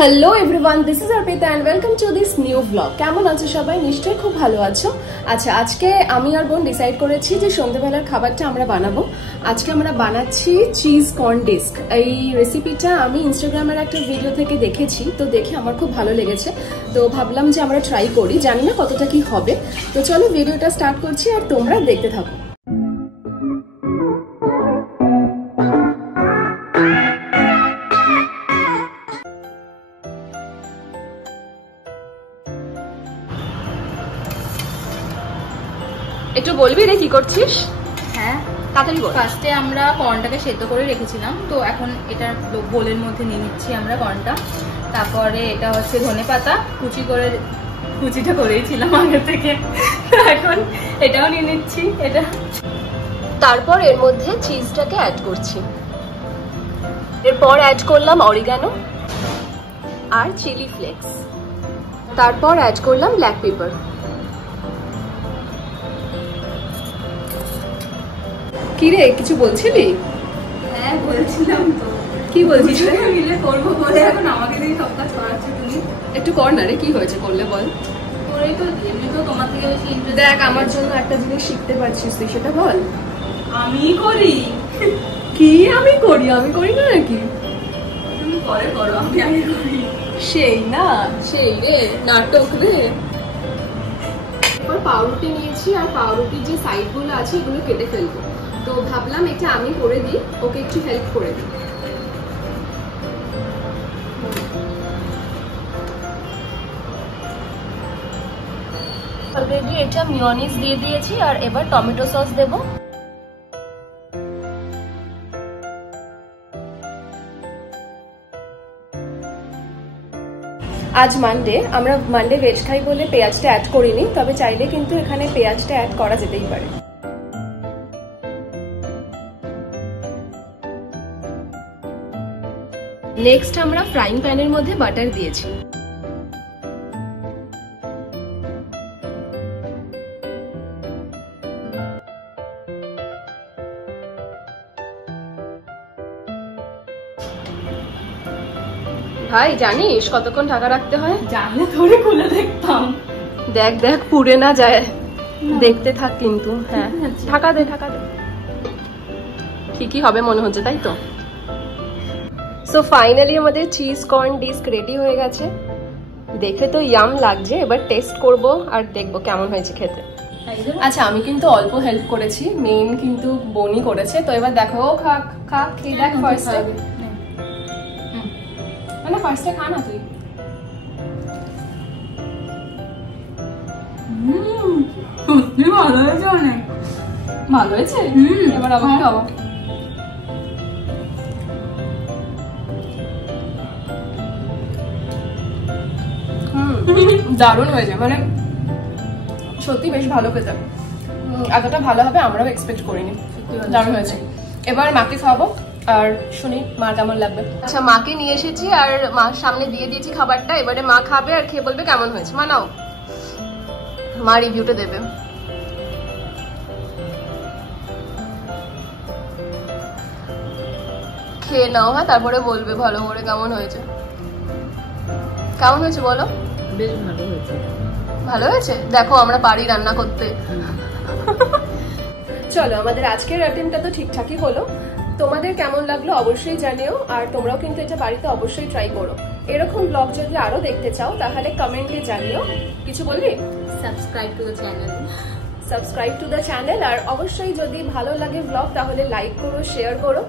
Hello everyone, this is Arpita and welcome to this new blog. কেমন আছো সবাই? নিশ্চয়ই খুব ভালো আছো। আচ্ছা, আজকে আমি আর বোন ডিসাইড করেছি যে সন্ধ্যাবেলার খাবারটা আমরা বানাবো। আজকে আমরা বানাচ্ছি চিজ কর্ন ডিস্ক। এই রেসিপিটা আমি ইনস্টাগ্রামের একটা ভিডিও থেকে দেখেছি, তো দেখে আমার খুব ভালো লেগেছে, তো ভাবলাম যে আমরা ট্রাই করি। জানি না কতটা কি হবে, তো চলো ভিডিওটা স্টার্ট করছি আর তোমরা দেখতে থাকো। একটু বলবি রে কি করছিস? হ্যাঁ, তাড়াতাড়ি বল। ফার্স্টে আমরা কর্নটাকে সেদ্ধ করে রেখেছিলাম, তো এখন এটার বোলের মধ্যে নিয়ে নিচ্ছি আমরা কর্নটা। তারপরে এটা হচ্ছে ধনেপাতা, কুচিটা করেইছিলাম আগে থেকে, তো এখন এটাও নিয়ে নিচ্ছি। এটা তারপর এর মধ্যে চিজটাকে অ্যাড করছি। এরপর অ্যাড করলাম অরিগানো আর চিলি ফ্লেক্স। তারপর অ্যাড করলাম ব্ল্যাক পেপার। কি রে, কিছু বলছিলি? হ্যাঁ বলছিলাম তো। কি বলছিস? মিলে করবো বলে এখন আমাকে দিয়ে সব কাজ করাচ্ছ তুমি। একটু কর না রে, কি হয়েছে করলে বল। করেই তো, এমনি তো তোমার থেকে বেশি ইন্টারেস্ট। দেখ, আমার জন্য একটা জিনিস শিখতে পারছিস তুই, সেটা বল। আমি করি? কি আমি করি? আমি করি না নাকি? তুমি পরে করো, আমি আগে করি। সেই না, সেই রে, নাটক রে। এরপর পাউরুটি নিয়েছি, আর পাউরুটির যে সাইডগুলো আছে এগুলো কেটে ফেলবো। তো ভাবলাম এটা আমি করে দিই, ওকে একটু হেল্প করে দিই। অলরেডি এটা মিয়োনিজ দিয়ে দিয়েছি, আর এবার টমেটো সস দেব। আজ মানডে, আমরা মানডে ভেজ খাই বলে পেঁয়াজটা অ্যাড করিনি, তবে চাইলে কিন্তু এখানে পেঁয়াজটা অ্যাড করা যেতেই পারে। নেক্সট আমরা ফ্রাইং প্যানের মধ্যে বাটার দিয়েছি। ভাই, জানিস কতক্ষণ ঢাকা রাখতে হয়? জানলে থোড়ি খুলে দেখতাম। দেখ দেখ, পুড়ে না যায়, দেখতে থাক কিন্তু। হ্যাঁ, ঢাকা দে, ঢাকা দে। ঠিকই হবে মনে হচ্ছে, তাই তো? সো ফাইনালি আমাদের চিজ কর্ন ডিস্ক রেডি হয়ে গেছে। দেখে তো ইয়াম লাগছে, এবার টেস্ট করব আর দেখবো কেমন হয়েছে খেতে। আচ্ছা, আমি কিন্তু অল্প হেল্প করেছি, মেইন কিন্তু বোনই করেছে। তো এবার দেখো, ও খা খা, খেয়ে দেখ ফার্স্টে। মানে ফার্স্টে খা না তুই। ভালো হয়েছে, অনেক ভালো হয়েছে। এবার আবার খাবো। দারুণ হয়েছে, মানে সত্যি বেশ ভালো খেতে। এতটা ভালো হবে আমরাও এক্সপেক্ট করিনি। দারুণ হয়েছে। এবার মাকে খাওয়াবো আর শুনি মার কেমন লাগবে। আচ্ছা, মাকে নিয়ে এসেছি আর মার সামনে দিয়ে দিয়েছি খাবারটা। এবারে মা খাবে আর খেয়ে বলবে কেমন হয়েছে। মা নাও, মা রিভিউটা দেবে। খেয়ে নাও, হ্যাঁ, তারপরে বলবে ভালো করে কেমন হয়েছে। কেমন হয়েছে বলো? বেশ ভালো হয়েছে। ভালো হয়েছে? দেখো, আমরা পারি রান্না করতে। চলো, আমাদের আজকের অ্যাটেম্পটা তো ঠিকঠাকই হলো। তোমাদের কেমন লাগলো অবশ্যই জানিও, আর তোমরাও কিন্তু এটা বাড়িতে অবশ্যই ট্রাই করো। এরকম ব্লগ যদি আরো দেখতে চাও তাহলে কমেন্টে জানিও। কিছু বলবি? Subscribe to the channel. Subscribe to the channel, আর অবশ্যই যদি ভালো লাগে ব্লগ তাহলে লাইক করো, শেয়ার করো।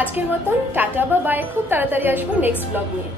আজকের মতন টাটা বা বাই, খুব তাড়াতাড়ি আসবো নেক্সট ব্লগ নিয়ে।